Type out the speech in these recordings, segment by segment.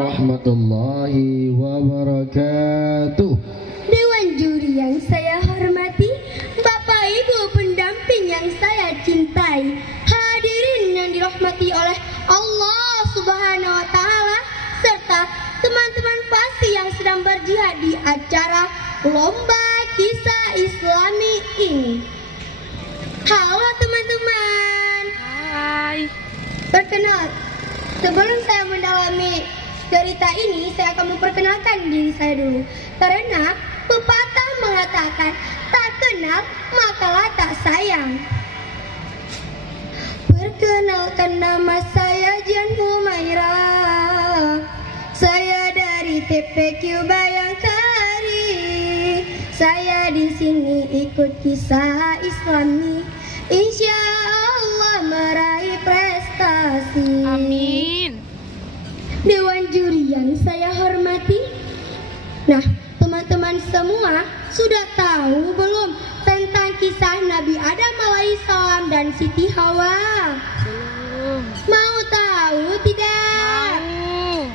warahmatullahi wabarakatuh. Dewan juri yang saya hormati, Bapak Ibu pendamping yang saya cintai, hadirin yang dirahmati oleh Allah Subhanahu wa taala, serta teman-teman FASI yang sedang berjihad di acara lomba kisah Islami ini. Halo teman-teman. Hai. Perkenal, sebelum saya mendalami cerita ini, saya akan memperkenalkan diri saya dulu. Karena pepatah mengatakan, tak kenal makalah tak sayang. Perkenalkan, nama saya Jan Humaira. Saya dari TPQ Bayangkari. Saya di sini ikut kisah Islami. Insya Allah meraih prestasi. Amin. Dewan juri yang saya hormati. Nah, teman-teman semua sudah tahu belum tentang kisah Nabi Adam alaihissalam dan Siti Hawa? Belum. Mau tahu tidak? Mau.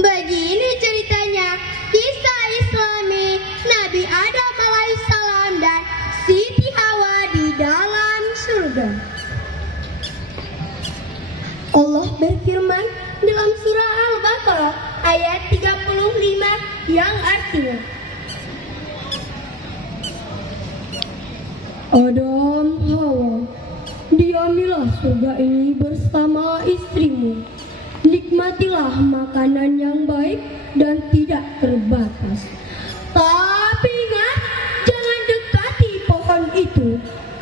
Begini ceritanya, kisah Islami Nabi Adam alaihissalam dan Siti Hawa di dalam surga. Allah berfirman dalam surah Al-Baqarah ayat 35 yang artinya, Adam, Hawa, diamilah surga ini bersama istrimu. Nikmatilah makanan yang baik dan tidak terbatas. Tapi ingat, jangan dekati pohon itu.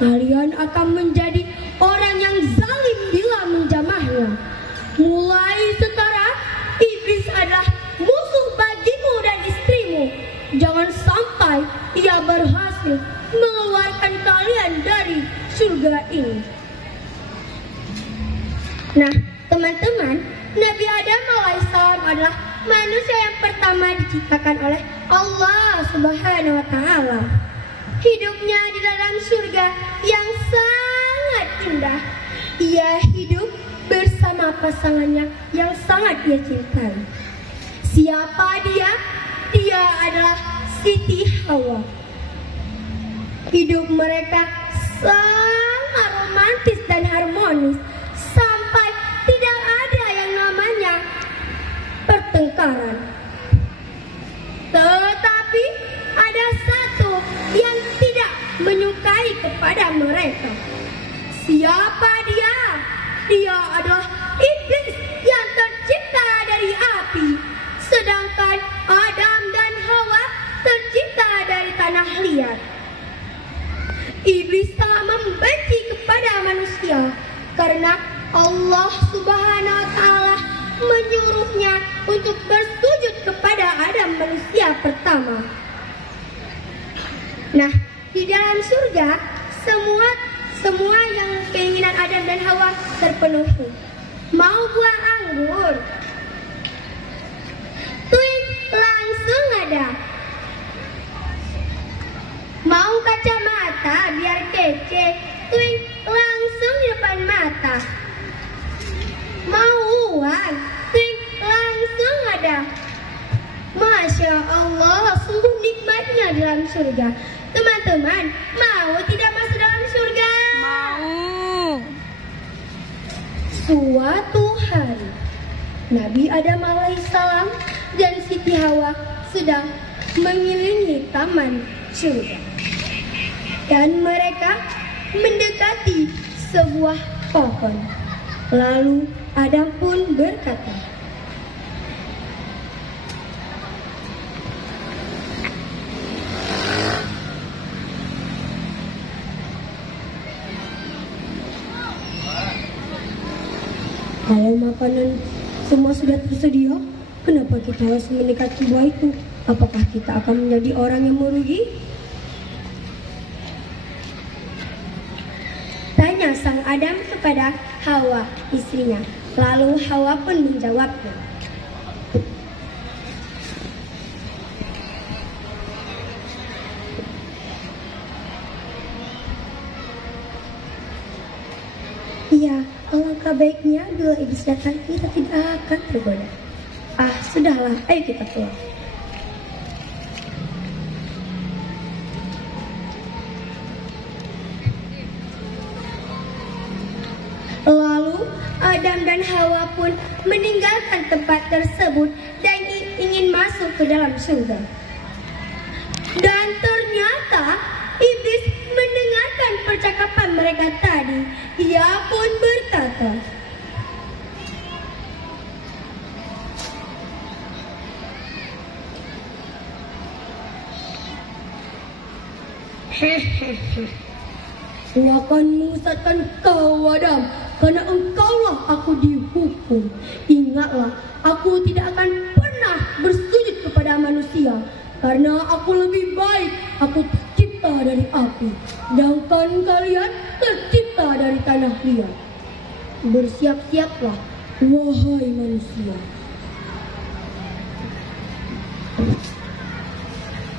Kalian akan menjadi orang yang zalim bila menjamahnya. Mulai sekarang, iblis adalah musuh bagimu dan istrimu. Jangan sampai ia berhasil mengeluarkan kalian dari surga ini. Nah, teman-teman, Nabi Adam alaihissalam adalah manusia yang pertama diciptakan oleh Allah Subhanahu wa taala. Hidupnya di dalam surga yang sangat indah. Ia hidup bersama pasangannya yang sangat ia cintai. Siapa dia? Dia adalah Siti Hawa. Hidup mereka sangat romantis dan harmonis sampai tidak ada yang namanya pertengkaran. Tetapi ada satu yang tidak menyukai kepada mereka. Siapa dia? Dia adalah iblis yang tercipta dari api, sedangkan Adam dan Hawa tercipta dari tanah liat. Iblis telah membenci kepada manusia karena Allah Subhanahu wa taala menyuruhnya untuk bersujud kepada Adam manusia pertama. Nah, di dalam surga semua yang keinginan Adam dan Hawa terpenuhi. Mau buah anggur? Twing, langsung ada. Mau kacamata biar kece? Twing, langsung di depan mata. Mau uang? Twing, langsung ada. Masya Allah, sungguh nikmatnya dalam surga. Teman-teman, mau tidak masuk dalam surga? Mau. Suatu hari, Nabi Adam alaihissalam dan Siti Hawa sedang mengelilingi taman surga. Dan mereka mendekati sebuah pohon. Lalu Adam pun berkata, kalau makanan semua sudah tersedia, kenapa kita harus mendekati buah itu? Apakah kita akan menjadi orang yang merugi? Tanya sang Adam kepada Hawa, istrinya. Lalu Hawa pun menjawabnya. Iya, alangkah baiknya bila iblis datang kita tidak akan tergoda. Ah, sudahlah, ayo kita keluar. Lalu Adam dan Hawa pun meninggalkan tempat tersebut dan ingin masuk ke dalam surga. Dan ternyata iblis mendengarkan percakapan mereka tadi. Ia pun berkata, "Hehehe, aku akan memusatkan kau, Adam, karena engkaulah aku dihukum. Ingatlah, aku tidak akan pernah bersujud kepada manusia, karena aku lebih baik, aku tercipta dari api, sedangkan kalian tercipta dari tanah liat. Bersiap-siaplah, wahai manusia."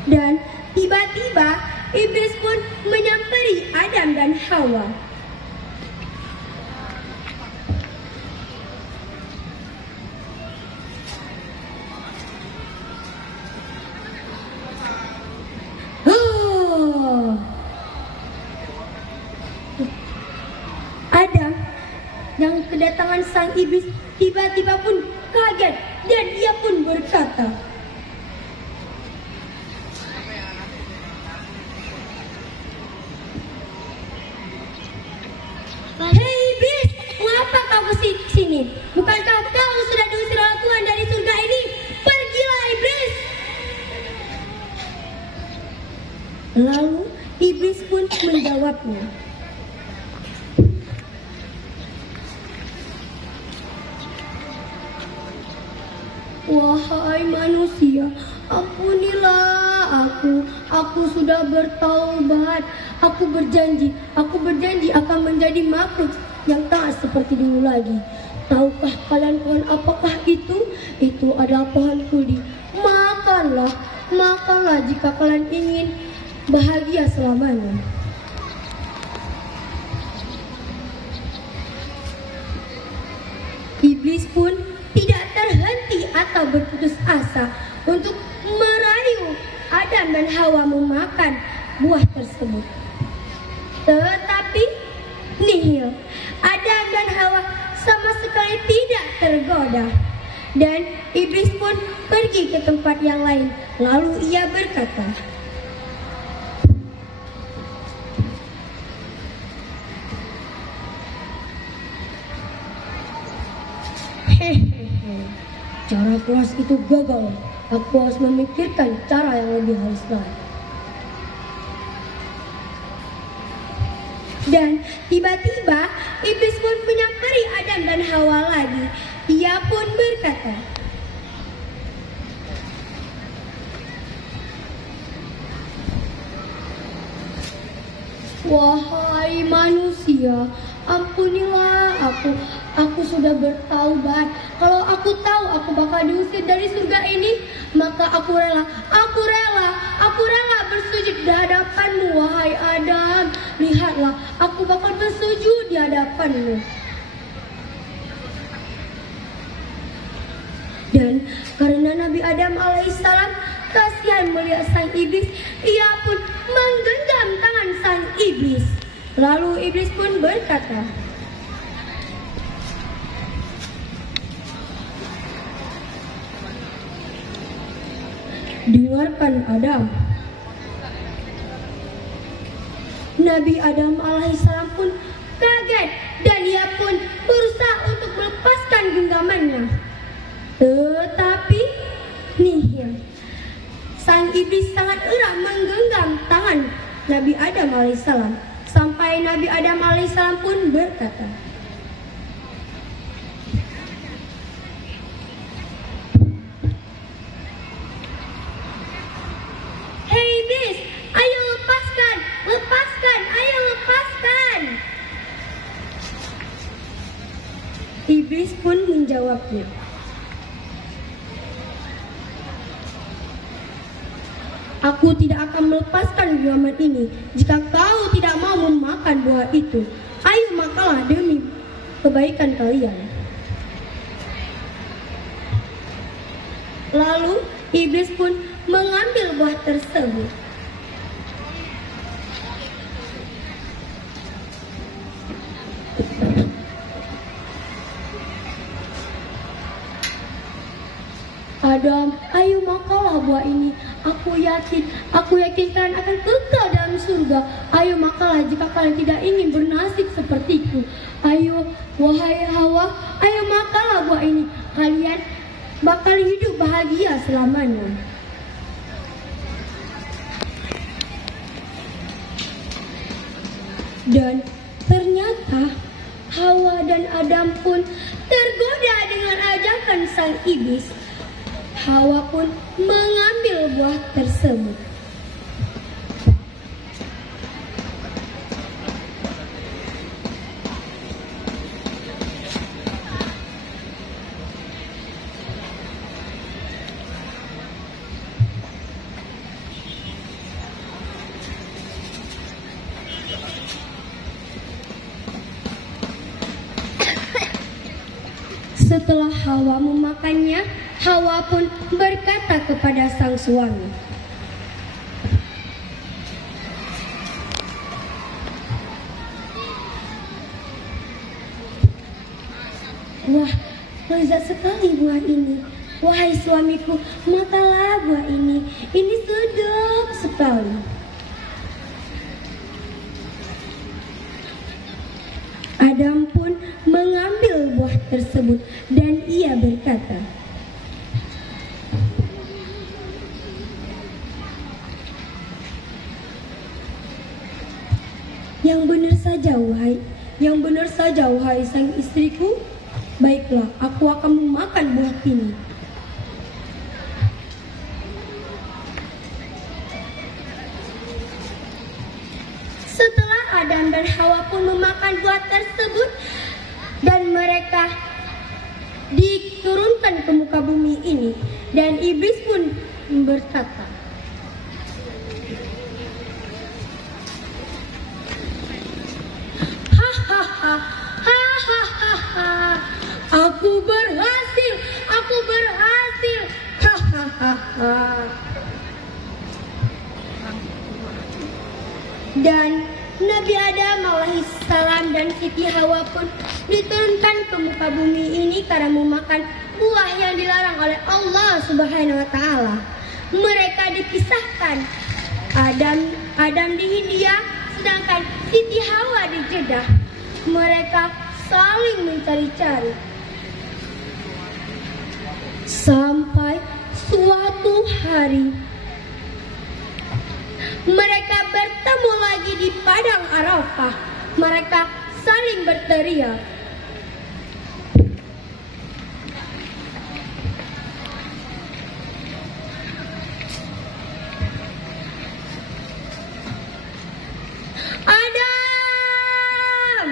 Dan tiba-tiba iblis pun menyamperi Adam dan Hawa. Adam yang kedatangan sang iblis tiba-tiba pun kaget dan ia pun berkata, "Hei iblis, mengapa kau kesini? Bukankah kau sudah diusir oleh Tuhan dari surga ini? Pergilah iblis!" Lalu iblis pun menjawabnya, "Wahai manusia, ampunilah aku. Aku sudah bertaubat. Aku berjanji akan menjadi makhluk yang taat seperti dulu lagi. Tahukah kalian pohon apakah itu? Itu adalah pohon kuldi. Makanlah jika kalian ingin bahagia selamanya." Iblis pun tidak terhenti atau berputus asa untuk merayu Adam dan Hawa memakan buah tersebut. Tetapi nihil, Adam dan Hawa sama sekali tidak tergoda. Dan iblis pun pergi ke tempat yang lain. Lalu ia berkata, "Hehehe, cara keras itu gagal. Aku harus memikirkan cara yang lebih halus lagi." Dan tiba-tiba iblis pun menyamperi Adam dan Hawa lagi. Ia pun berkata, "Wahai manusia, ampunilah aku. Aku sudah bertaubat. Kalau aku tahu aku bakal diusir dari surga ini, maka aku rela bersujud di hadapanmu, wahai Adam. Lihatlah, aku bakal bersujud di hadapanmu." Dan karena Nabi Adam alaihissalam kasihan melihat sang iblis, ia pun menggenggam tangan sang iblis. Lalu iblis pun berkata, "Dengarkan Adam." Nabi Adam alaihissalam pun kaget dan ia pun berusaha untuk melepaskan genggamannya. Tetapi nihil. Sang iblis sangat erat menggenggam tangan Nabi Adam alaihissalam sampai Nabi Adam alaihissalam pun berkata, "Hei iblis, ayo lepaskan, ayo lepaskan." Iblis pun menjawabnya, "Aku tidak akan melepaskan genggaman ini jika kau tidak mau memakan buah itu. Ayo makanlah demi kebaikan kalian." Lalu iblis pun mengambil buah tersebut. Adam, ayo makanlah buah ini. Aku yakin kalian akan kekal dalam surga. Ayo makanlah jika kalian tidak ingin bernasib sepertiku. Ayo, wahai Hawa, ayo makanlah buah ini. Kalian bakal hidup bahagia selamanya. Dan ternyata Hawa dan Adam pun tergoda dengan ajakan sang iblis. Hawa pun mengambil buah tersebut. Setelah Hawa memakannya, Hawa pun berkata kepada sang suami, "Wah, lezat sekali buah ini. Wahai suamiku, makanlah buah ini. Ini sedap sekali." Adam pun mengambil buah tersebut dan ia berkata, Yang benar saja wahai sang istriku. Baiklah, aku akan memakan buah ini." Setelah Adam dan Hawa pun memakan buah tersebut dan mereka diturunkan ke muka bumi ini, dan iblis pun berkata, Aku berhasil, hahaha. Dan Nabi Adam alaihissalam dan Siti Hawa pun diturunkan ke muka bumi ini karena memakan buah yang dilarang oleh Allah Subhanahu wa taala. Mereka dipisahkan. Adam di India, sedangkan Siti Hawa di Jeddah. Mereka saling mencari-cari. Sampai suatu hari mereka bertemu lagi di padang Arafah. Mereka saling berteriak, "Adam!"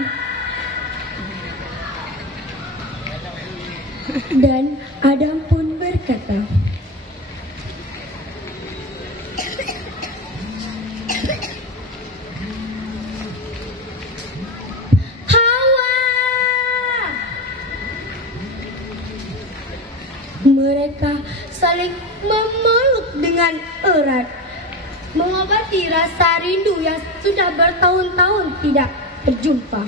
Dan Adam pun berkata, "Hawa!" Mereka saling memeluk dengan erat, mengobati rasa rindu yang sudah bertahun-tahun tidak berjumpa.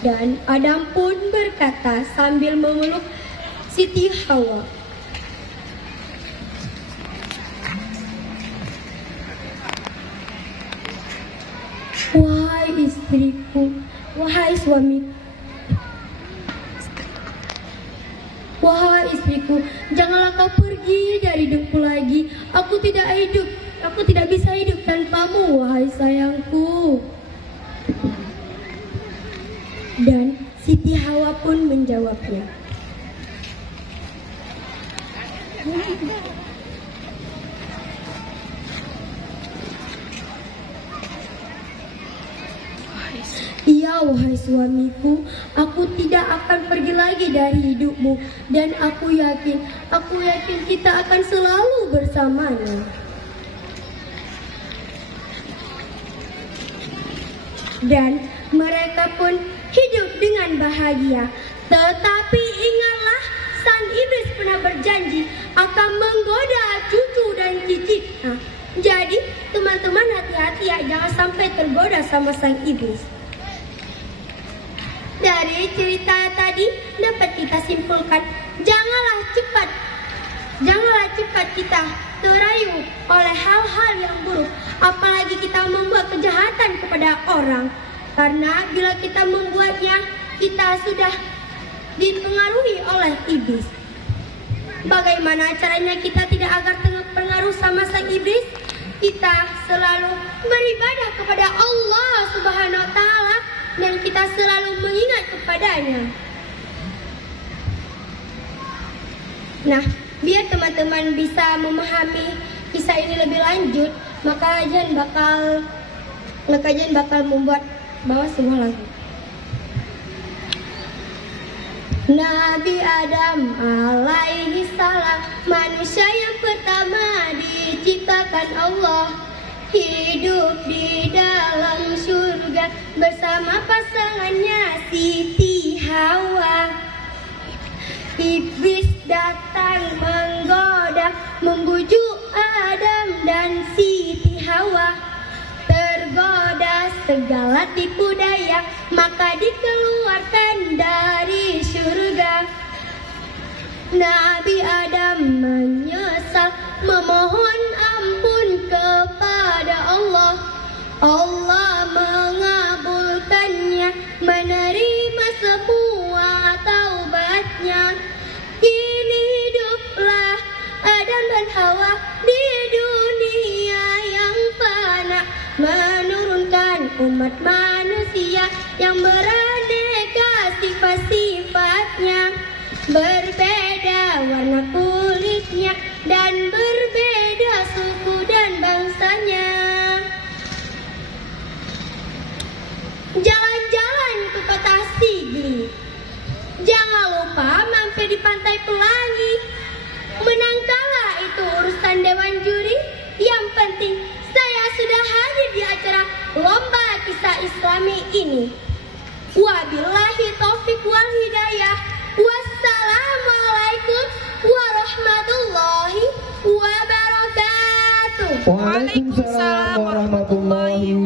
Dan Adam pun berkata sambil memeluk Siti Hawa, "Wahai istriku, wahai suamiku, wahai istriku, janganlah kau pergi dari hidupku lagi. Aku tidak bisa hidup tanpamu, wahai sayangku." Dan Siti Hawa pun menjawabnya, "Iya wahai suamiku, aku tidak akan pergi lagi dari hidupmu, dan aku yakin kita akan selalu bersamanya." Dan mereka pun hidup dengan bahagia. Tetapi ingatlah, sang iblis pernah berjanji akan tergoda sama sang iblis. Dari cerita tadi dapat kita simpulkan, janganlah cepat kita terayu oleh hal-hal yang buruk, apalagi kita membuat kejahatan kepada orang. Karena bila kita membuatnya, kita sudah dipengaruhi oleh iblis. Bagaimana caranya kita tidak agar terpengaruh sama sang iblis? Kita selalu beribadah kepada Allah Subhanahu wa taala dan kita selalu mengingat kepadanya. Nah, biar teman-teman bisa memahami kisah ini lebih lanjut, maka Jan bakal membuat bawa sebuah lagu. Nabi Adam alaihi salam, manusia yang pertama diciptakan Allah, hidup di dalam surga bersama pasangannya Siti Hawa. Iblis datang menggoda, membujuk Adam dan Siti Hawa. Tergoda segala tipu daya, maka dikeluarkan dari surga. Nabi Adam menyesal, memohon ampun kepada Allah. Allah mengabulkannya, menerima semua taubatnya. Kini hiduplah Adam dan Hawa di dunia yang fana, menurunkan umat manusia yang beraneka sifat-sifatnya, berbeda warna kulitnya dan berbeda suku dan bangsanya. Jalan-jalan ke kota Sigli, jangan lupa mampir di Pantai Pelangi. Menang kalah itu urusan dewan juri, yang penting saya sudah hadir di acara lomba kisah Islami ini. Wabillahi taufik wal hidayah. Wassalamualaikum warahmatullahi wabarakatuh. Waalaikumsalam warahmatullahi wabarakatuh.